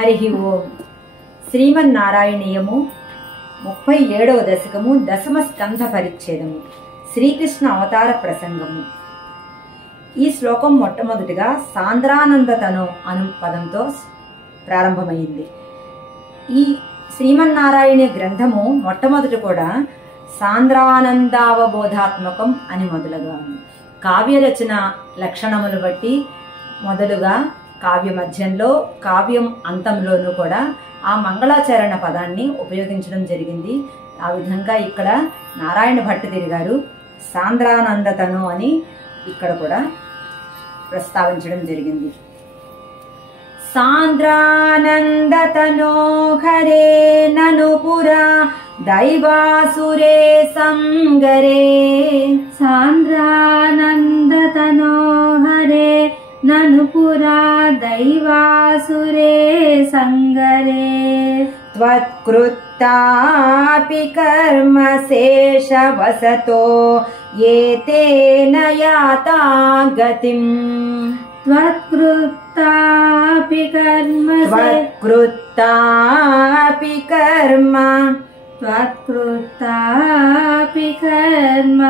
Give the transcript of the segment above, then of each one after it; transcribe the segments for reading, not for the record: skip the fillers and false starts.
హరి ఓం. శ్రీమన్నారాయణీయము 37వ దశకము దశమ స్కంధ పరిచ్ఛేదము శ్రీకృష్ణ అవతార ప్రసంగము. ఈ శ్లోకం మొట్టమొదటిగా సాంద్రానందతను అను పదంతో ప్రారంభమైంది. ఈ శ్రీమన్నారాయణ గ్రంథము మొట్టమొదటి కూడా సాంద్రానందావబోధాత్మకం అని మొదలుగా ఉంది. కావ్యరచన లక్షణములు బట్టి మొదలుగా కావ్య మధ్యంలో కావ్యం అంతంలోనూ కూడా ఆ మంగళాచరణ పదాన్ని ఉపయోగించడం జరిగింది. ఆ విధంగా ఇక్కడ నారాయణ భట్టతిరి గారు సాంద్రానందతను అని ఇక్కడ కూడా ప్రస్తావించడం జరిగింది. సాంద్రానందతనో హరే నను పురా దైవాసురే సంగరే. సాంద్రానందతనో హరే నను పురా దైవాసురే సంగరే. త్వత్కృత్తాపి కర్మ శేషవసతో ఏతేన యాతా గతిం. త్వత్కృత్తాపి కర్మ త్వత్కృత్తాపి కర్మ త్వత్కృత్తాపి కర్మ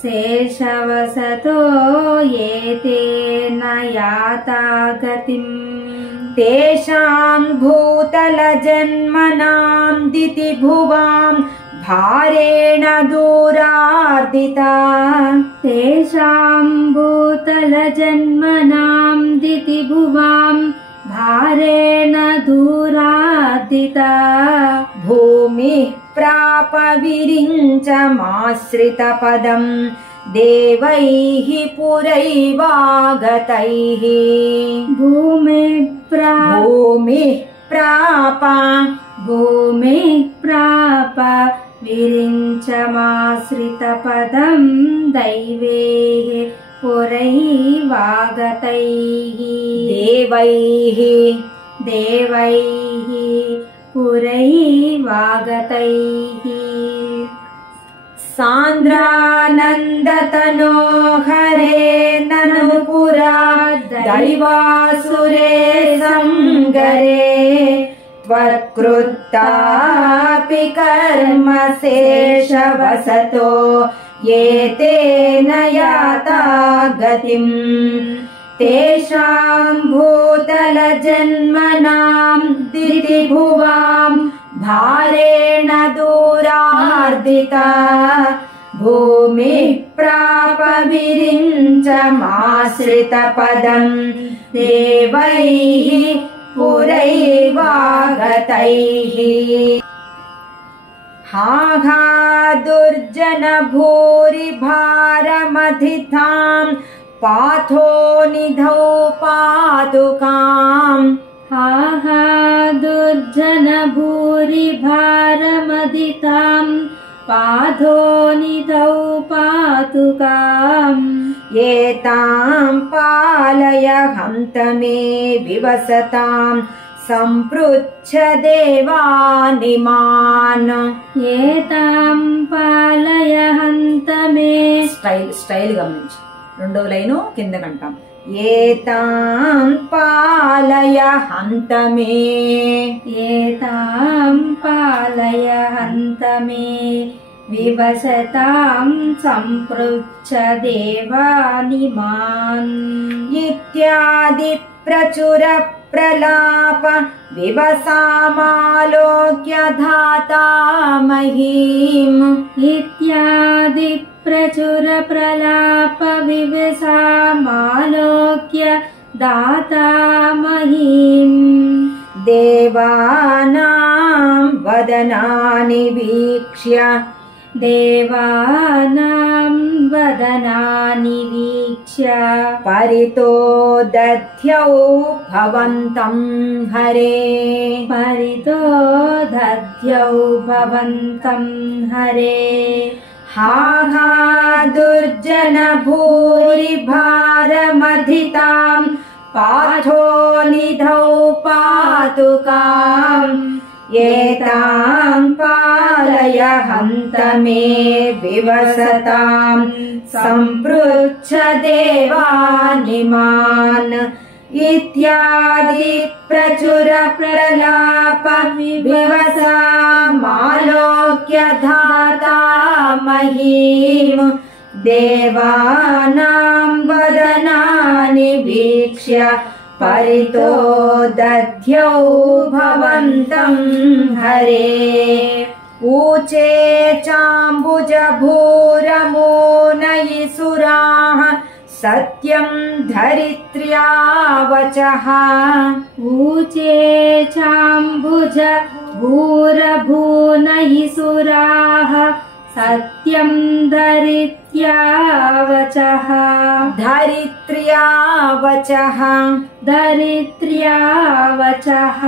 శేషవసతో ఏతేన యాతా గతిం. తేషాం భూతల జన్మనాం దితి భువాం భారేణ దూరార్దితా. తేషాం భూతల జన్మనాం దితి భువాం భారేణ దూరార్దితా. భూమి ప్రాప విరించమాశ్రిత పదం దేవైః పురైవాగతైః. భూమి ప్రాప విరించమాశ్రిత పదం దైవైః పురైవాగతైః. దేవైః పురైవాగతైః. సాంద్రానందతనో హరే నను పురా దైవాసురే సంగరే. త్వత్కృత్తాపి కర్మ శేషవసతో ఏతేన యాతా గతిం. తేషాం భూతల జన్మనాం దితి భువాం భారేణ దూరార్దితా. భూమి ప్రాప విరించమాశ్రిత పదం దేవైః పురైవాగతైః. హా దుర్జన భూరి భారమధితాం పాథో నిధౌ పాదుకాం. హా దుర్జన భూరి భారమధితాం పాథో నిధౌ పాదుకాం. ఏతాం పాలయ హంత మే వివసతాం సంపృచ్ఛ దేవానిమాన్. ఏతాం పాలయ హంత మే. స్టైల్ గమనించు, రెండవ లైను కిందకంటాం. ఏతాం పాలయ హంత మే. ఏతాం పాలయ హంత మే వివసతాం సంపృచ్ఛ దేవానిమాన్. ఇత్యాది ప్రచుర ప్రలాప వివసామాలోక్య ధాతా మహీం. ఇత్యాది ప్రచుర ప్రలాప వివసామాలోక్య దాతా మహీం. దేవానాం వదనాని వీక్ష్య. దేవానాం వదనాని వీక్ష్య పరితో దధ్యౌ భవంతం హరే. పరితో దధ్యౌ భవంతం హరే. హా దుర్జన భూరి భారమధితాం పాథో నిధౌ పాదుకాం. ఏతాం పాలయ హంత మే వివసతాం సంపృచ్ఛ దేవానిమాన్. इत्यादि प्रचुर प्रलाप विवसामालोक्य धाता महीम् देवानां वदनानि वीक्ष्य परितो दध्यौ भवन्तं हरे ऊचे चाम्बुजभूरमूनयिसुराः सत्यं धरित्र्या वचः ऊचे चाम्बुजभूरभूनयिसुराः सत्यं धरित्र्या वचः धरित्र्या वचः धरित्र्या वचः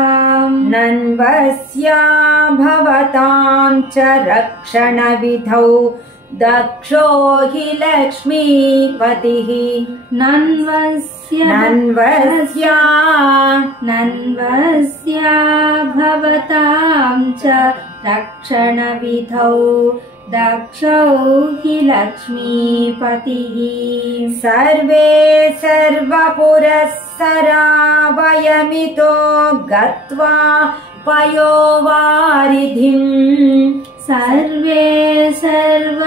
नन्वस्या भवतां च रक्षणविधौ दक्षो हि लक्ष्मीपतिः नन्वस्या भवतां च रक्षणविधौ दक्षो हि लक्ष्मीपतिः सर्वे सर्वपुरःसरा वयमितो गत्वा पयोवारिधिम् सर्वे सर्वपुरःसरा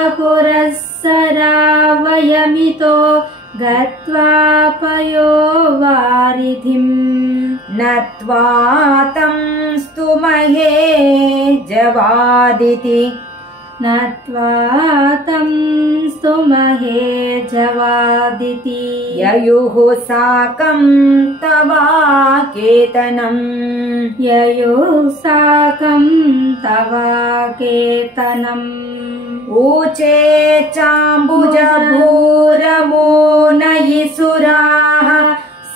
वयमितो गत्वा पयोवारिधिम् नत्वा तं स्तुमहे जवादिति नत्वा तं स्तुमहे जवादिति ययुः साकं तवाकेतनम् ययुः साकं तवाकेतनम् ऊचे चाम्बुजभूरमूनयिसुराः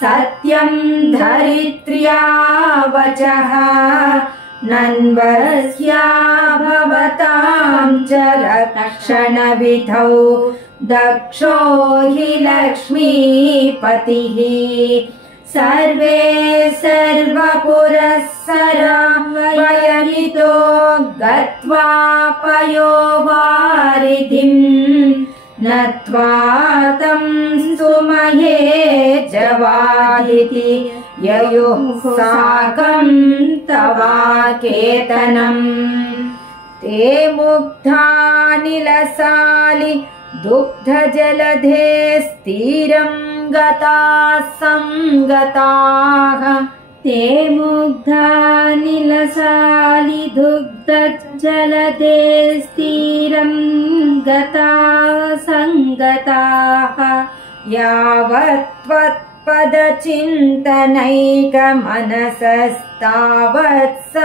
सत्यं धरित्र्या वचः नन्वस्या भवतां च रक्षणविधौ दक्षो हि लक्ष्मीपतिः सर्वे सर्वपुरःसरा वयमितो गत्वा पयोवारिधिम् नत्वा तं स्तुमहे जवादिति ययुः साकं तवाकेतनम् ते मुग्धानिलसालि दुग्धजलधे स्थिरं गताः संगताः ते मुग्धानिलसालि दुग्धजलधे स्थिरं गताः संगताः यावत् त्वत्पदचिन्तनैकमनसस्तावत् स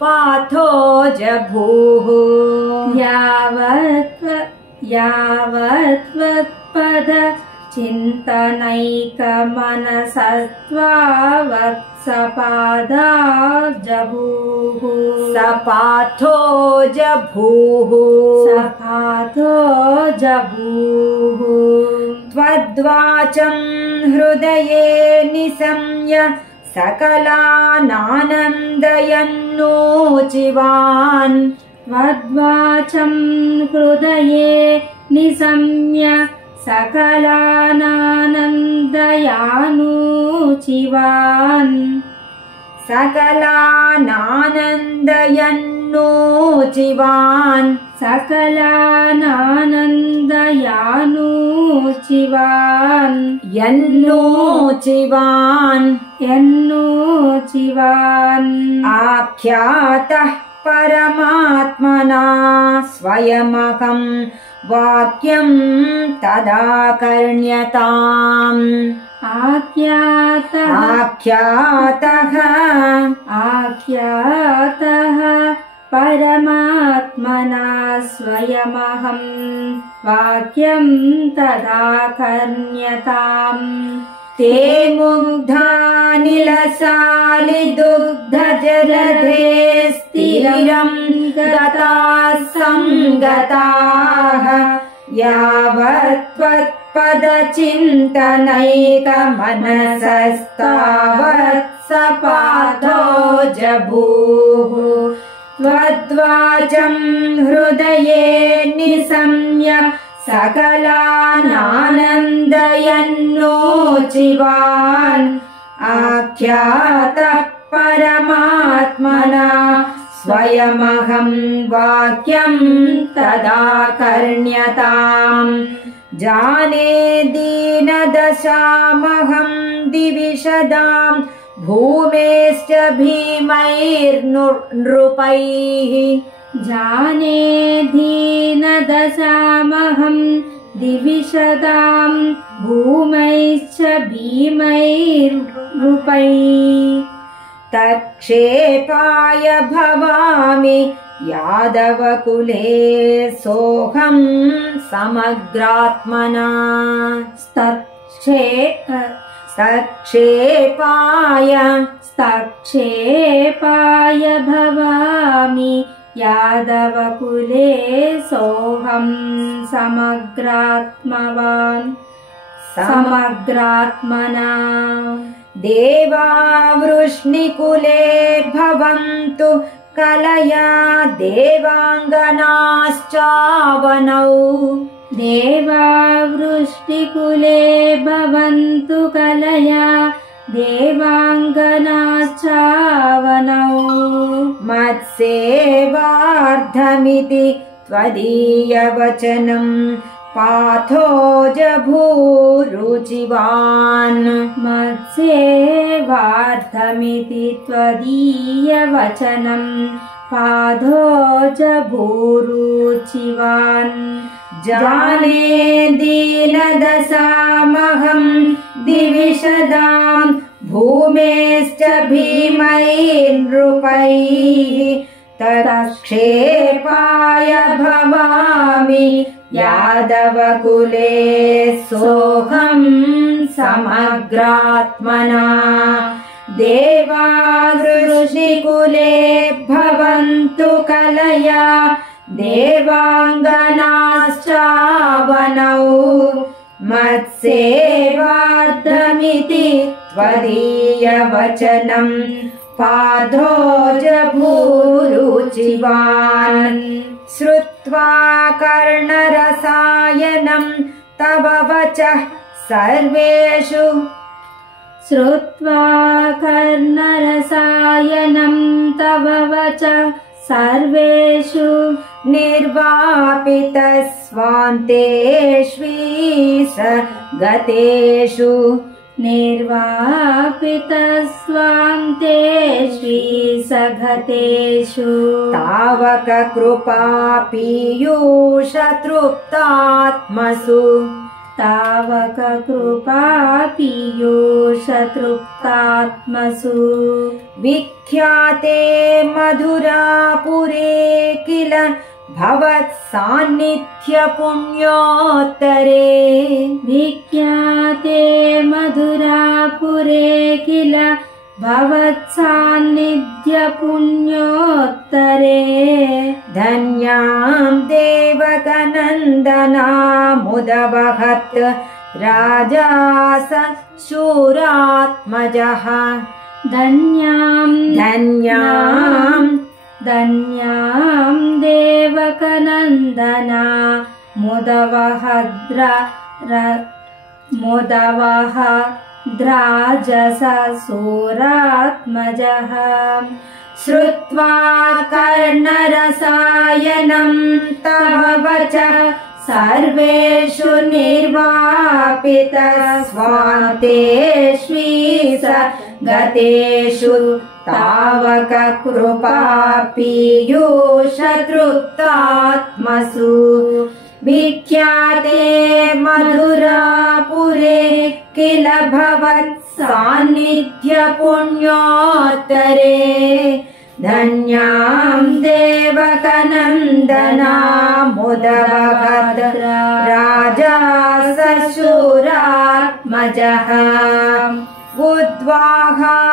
पाथो जभूः यावत् त्वत्पद चिन्तनैकमनसस्त्वावत्सपादा जभूः सपाथो जभूः सपाथो जभूः त्वद्वाचं हृदये निशम्य सकलानानन्दयन्नोचिवान् त्वद्वाचं हृदये निशम्य सकलानानन्दयानुचिवान् सकलानानन्दयन्नोचिवान् सकलानानन्दयानुचिवान् यन्नोचिवान् आख्यातः परमात्मना स्वयमहं वाक्यं तदाकर्ण्यताम् आख्यातः परमात्मना स्वयमहं वाक्यं तदाकर्ण्यताम् ते मुग्धानिलसालि दुग्धजलधे स्थिरं गताः संगताः यावत् त्वत्पदचिन्तनैकमनसस्तावत् सपाथो जभूः त्वद्वाचं हृदये निशम्य सकलानानन्दयन्नोचिवान् आख्यातः परमात्मना स्वयमहं वाक्यं तदाकर्ण्यताम् जाने दीनदशामहं दिविशदां भूमेश्च भीमैर्नृपैः जाने दीनदशामहं दिविशदां भूमैश्च भीमैर्नृपैः तत्क्षेपाय भवामि यादवकुले सोऽहं समग्रात्मना तत्क्षेपाय भवामि यादवकुले सोऽहं समग्रात्मना देवावृष्णिकुले भवन्तु कलया देवाङ्गनाश्चावनौ देवावृष्टिकुले भवन्तु कलया देवाङ्गनाश्चावनौ मत्सेवार्धमिति त्वदीयवचनं पाथोजभूरुचिवान् मत्सेवार्धमिति त्वदीयवचनं पाथोजभूरुचिवान् जाने दीनदशामहं दिविशदां भूमेश्च भीमैर्नृपैः तत्क्षेपाय भवामि यादवकुले सोऽहं समग्रात्मना देवावृष्टिकुले भवन्तु कलया देवाङ्गनाश्चावनौ मत्सेवार्धमिति त्वदीयवचनं पाथोजभूरुचिवान् श्रुत्वा कर्णरसायनं तव वचः सर्वेषु सर्वेषु निर्वापितस्वान्तेष्वीसगतेषु निर्वापितस्वान्तेष्वीसगतेषु तावककृपापीयूषतृप्तात्मसु तावककृपापीयूषतृप्तात्मसु विख्याते मधुरापुरे किल भवत्सान्निध्यपुण्योत्तरे विख्याते मधुरापुरे किल भवत्सान्निध्यपुण्योत्तरे धन्यां देवकनन्दनामुदवहत् राजा स शूरात्मजः धन्यां देवकनन्दना मुदवहद्राजससूरात्मजः श्रुत्वा कर्णरसायनं तव वचः सर्वेषु निर्वापितस्वान्तेष्वीसगतेषु तावककृपापीयूषतृप्तात्मसु विख्याते मधुरापुरे किल भवत्सान्निध्यपुण्योत्तरे धन्यां देवकनन्दनामुदवहत् राजा स शूरात्मजः उद्वाहावसितौ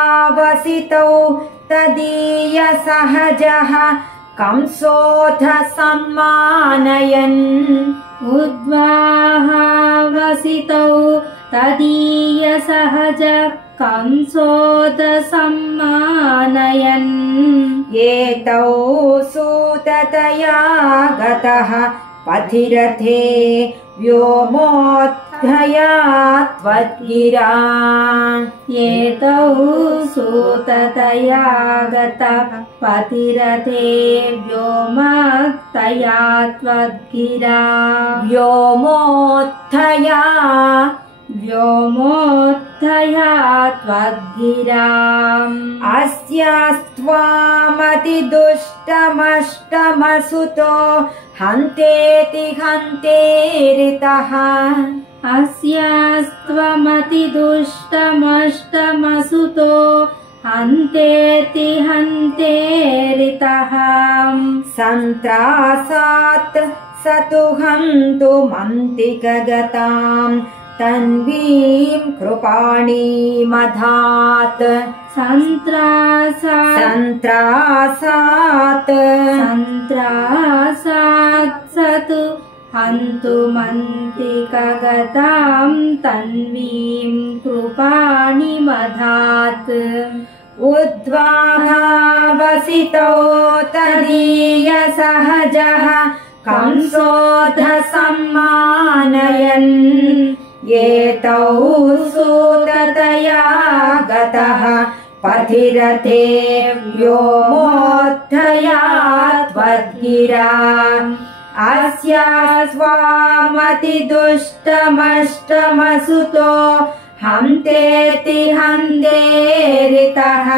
तदीयसहजः कंसोऽथ सम्मानयन् उद्वाहावसितौ तदीयसहज कंसोऽथ सम्मानयन् एतौ सूततया गतः पथिरथे व्योमोत्थया त्वद्गिरा एतौ सूततया गतः पतिरथे व्योमोत्थया त्वद्गिरा व्योमोत्थया त्वद्गिरा अस्यास्त्वामतिदुष्टमष्टमसुतो हन्तेति हन्तेरितः अस्यास्त्वमतिदुष्टमष्टमसुतो हन्तेति हन्तेरितः सन्त्रासात् स तु हन्तुमन्तिकगताम् तन्वीं कृपाणीमधात् सन्त्रासात् स तु हन्तुमन्तिकगतां तन्वीं कृपाणिमधात् उद्वाहावसितो तदीयसहजः कंसोऽध सम्मानयन् एतौ सूततया गतः पथिरथे व्योमोत्थया त्वद्गिरा अस्यास्त्वामतिदुष्टमष्टमसुतो हन्तेति हन्तेरितः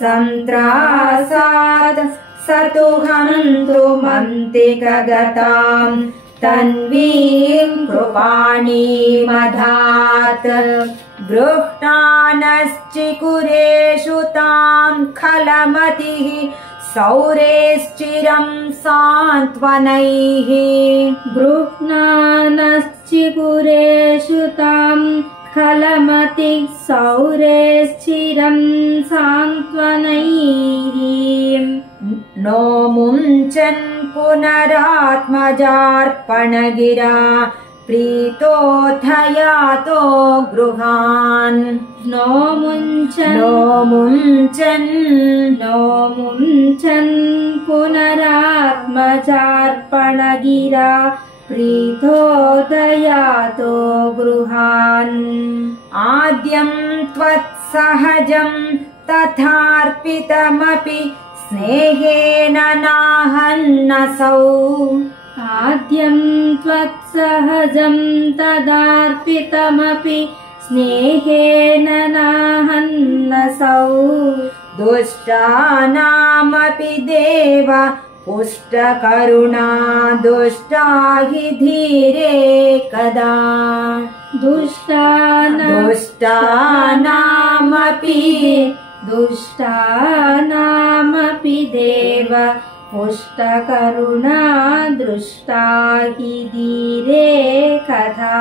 सन्त्रासात् स तु हन्तुमन्तिकगताम् तन्वीं कृपाणीमधात् गृह्णानश्चिकुरेषु तां खलमतिः सौरेश्चिरं सान्त्वनैः गृह्णानश्चिकुरेषु तां खलमतिः सौरेश्चिरं सान्त्वनैः नो मुञ्चन् पुनरात्मजार्पणगिरा प्रीतोऽथयातो गृहान् नो मुञ्चन् पुनरात्मजार्पणगिरा प्रीतोऽथयातो गृहान् आद्यं त्वत्सहजं तथार्पितमपि स्नेहेन नाहन्नसौ आद्यं त्वत्सहजं तदार्पितमपि स्नेहेन नाहन्नसौ दुष्टानामपि देव पुष्टकरुणा दुष्टा हि धीरे कदा दुष्टानामपि देव पुष्टकरुणा दृष्टा हि धीरे कथा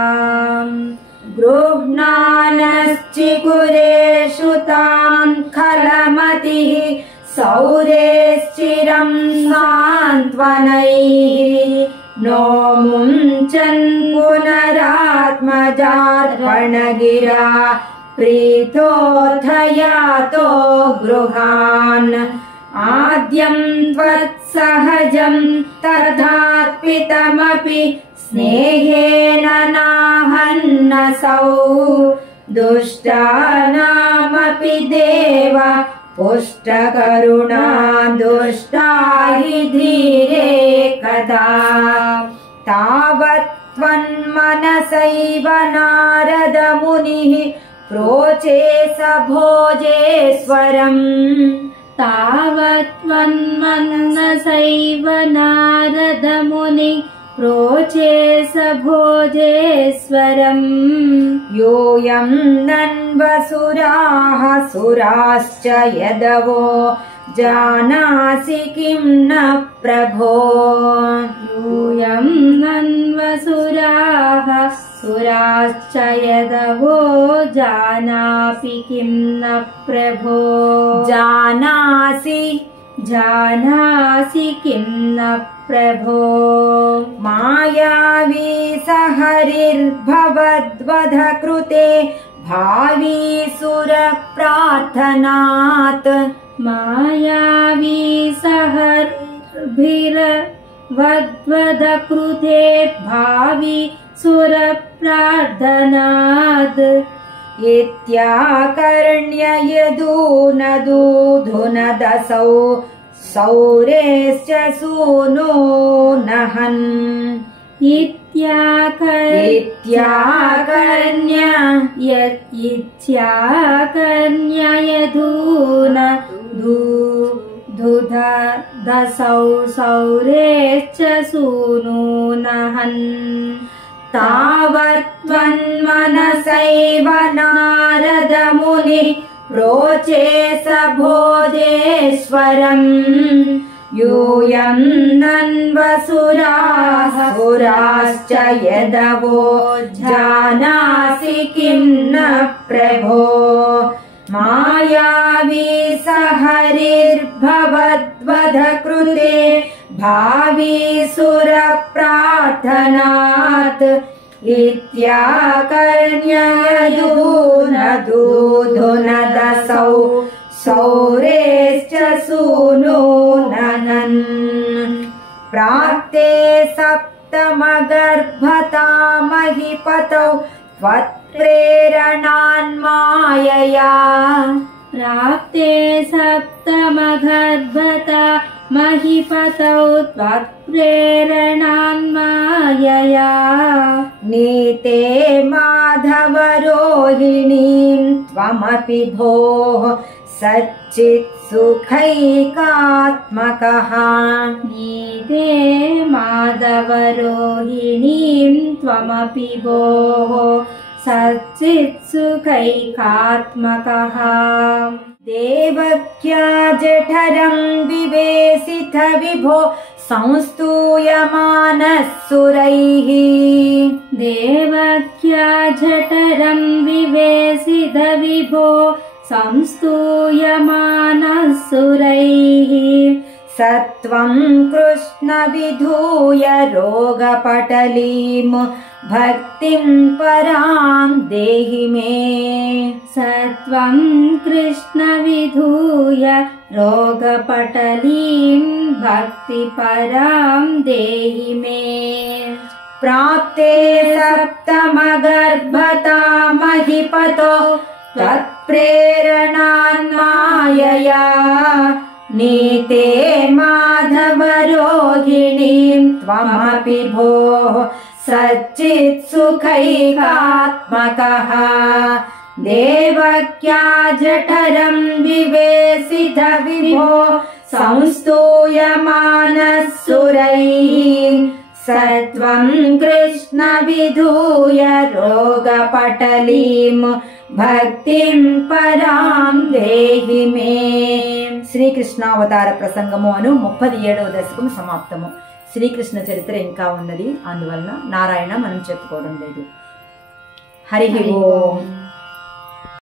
गृह्णानश्चिकुरेषु तां खलमतिः सौरेश्चिरं सान्त्वनैः नो मुञ्चन् पुनरात्मजार्पणगिरा प्रीतोऽथयातो गृहान् आद्यं त्वत्सहजं तथार्पितमपि स्नेहेन नाहन्नसौ दुष्टानामपि देव पुष्टकरुणा दुष्टा हि धीरे कदा तावत् त्वन्मनसैव नारद मुनिः प्रोचे स भोजेश्वरम् तावत् त्वन्मनसैव नारद मुनिः प्रोचे स भोजेश्वरम् यूयं नन्वसुराः सुराश्च यदवो जानासि किं न प्रभो यूयं नन्वसुराः सुराश्च यदवो जानापि किं न प्रभो जानासि किं न प्रभो मायावी स हरिर्भवद्वध कृते भावी सुरप्रार्थनात् मायावी स वद्वदकृते भावि सुरप्रार्थनात् इत्याकर्ण्य यदूनदूधुनदसौ सौरेश्च सूनो नहन् इत्याकर्ण्य यदून दुधदसौ सौरेश्च सूनो नहन् तावत्त्वन्मनसैव नारद मुनिः प्रोचे स भोजेश्वरम् यूयं नन्वसुराः सुराश्च यदवो जानासि किं न प्रभो मायावी स हरिर्भवद्वधकृते भावी सुरप्रार्थनात् इत्याकर्ण्य यदूनदूधुनदसौ सौरेश्च सूनो ननन् प्राप्ते सप्तमगर्भता महीपतौ त्वत्प्रेरणान्मायया प्राप्ते सप्तमगर्भता महीपतौ त्वत्प्रेरणान्मायया नीते माधवरोहिणीं त्वमपि भोः सच्चित्सुखैकात्मकः नीते माधवरोहिणीं त्वमपि भोः सच्चित्सुखैकात्मकः देवक्या जठरं विवेशिथ विभो संस्तूयमानः सुरैः देवक्या जठरं विवेशिथ विभो संस्तूयमानः सुरैः सत्वं कृष्ण विधूय रोगपटलीं भक्तिं परां देहि मे सत्वं कृष्ण विधूय रोगपटलीं भक्तिपरां देहि मे प्राप्ते सप्तमगर्भता महीपतो त्वत्प्रेरणान्मायया नीते माधवरोहिणीं त्वमपि भोः सच्चित्सुखैकात्मकः देवक्या जठरं विवेशिथ विभो संस्तूयमानः सुरैः सत्वं कृष्ण विधूय रोगपटलीं भक्तिं परां देहि मे శ్రీకృష్ణావతార ప్రసంగము అను 37వ దశకం సమాప్తము. శ్రీకృష్ణ చరిత్ర ఇంకా ఉన్నది, అందువలన నారాయణ మనం చెప్పుకోవడం లేదు. హరి ఓం.